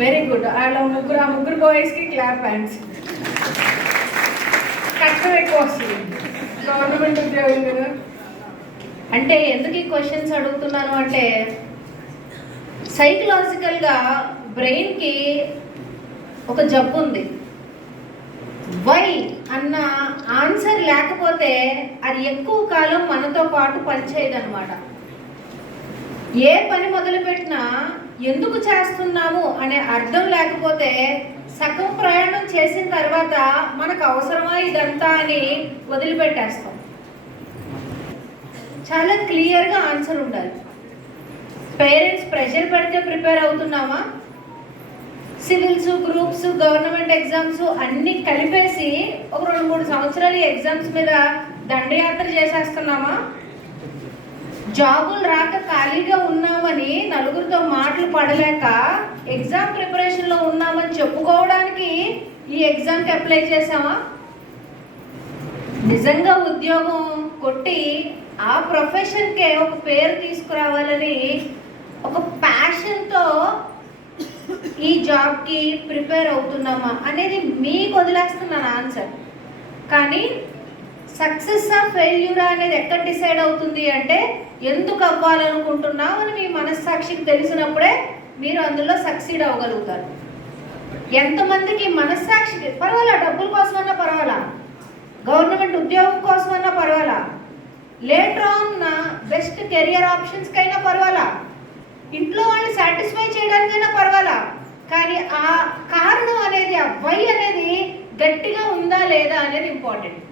Very good. వాళ్ళ ముగ్గురు బాయ్స్కి క్లాప్ హ్యాండ్స్. కష్టం ఎక్కువ వస్తుంది గవర్నమెంట్ ఉద్యోగం కదా. అంటే ఎందుకు ఈ క్వశ్చన్స్ అడుగుతున్నాను అంటే, సైకలాజికల్గా బ్రెయిన్కి ఒక జబ్బు ఉంది. వై అన్న ఆన్సర్ లేకపోతే అది ఎక్కువ కాలం మనతో పాటు పనిచేయదన్నమాట. ఏ పని మొదలుపెట్టినా ఎందుకు చేస్తున్నాము అనే అర్థం లేకపోతే సగం ప్రయాణం చేసిన తర్వాత మనకు అవసరమా ఇదంతా అని వదిలిపెట్టేస్తాం. చాలా క్లియర్గా ఆన్సర్ ఉండాలి. పేరెంట్స్ ప్రెషర్ పెడితే ప్రిపేర్ అవుతున్నామా? సివిల్స్, గ్రూప్స్, గవర్నమెంట్ ఎగ్జామ్స్ అన్నీ కలిపేసి ఒక 2-3 సంవత్సరాలు ఈ ఎగ్జామ్స్ మీద దండయాత్ర చేసేస్తున్నామా? జాబులు రాక ఖాళీగా ఉన్నామని నలుగురితో మాటలు పడలేక ఎగ్జామ్ ప్రిపరేషన్లో ఉన్నామని చెప్పుకోవడానికి ఈ ఎగ్జామ్కి అప్లై చేసామా? నిజంగా ఉద్యోగం కొట్టి ఆ ప్రొఫెషన్కే ఒక పేరు తీసుకురావాలని ఒక ప్యాషన్తో ఈ జాబ్కి ప్రిపేర్ అవుతున్నామా అనేది మీకు వదిలేస్తున్నాను ఆన్సర్. కానీ సక్సెస్ ఆ ఫెయిల్యూరా అనేది ఎక్కడ డిసైడ్ అవుతుంది అంటే, ఎందుకు అవ్వాలనుకుంటున్నావు అని మీ మనస్సాక్షికి తెలిసినప్పుడే మీరు అందులో సక్సీడ్ అవ్వగలుగుతారు. ఎంతమందికి మనస్సాక్షికి పర్వాలా, డబ్బుల కోసమన్నా పర్వాలా, గవర్నమెంట్ ఉద్యోగం కోసమన్నా పర్వాలా, లేటర్ ఆన్ నా బెస్ట్ కెరియర్ ఆప్షన్స్కైనా పర్వాలా, ఇంట్లో వాళ్ళని సాటిస్ఫై చేయడానికైనా పర్వాలా, కానీ ఆ కారణం అనేది, ఆ వై అనేది గట్టిగా ఉందా లేదా అనేది ఇంపార్టెంట్.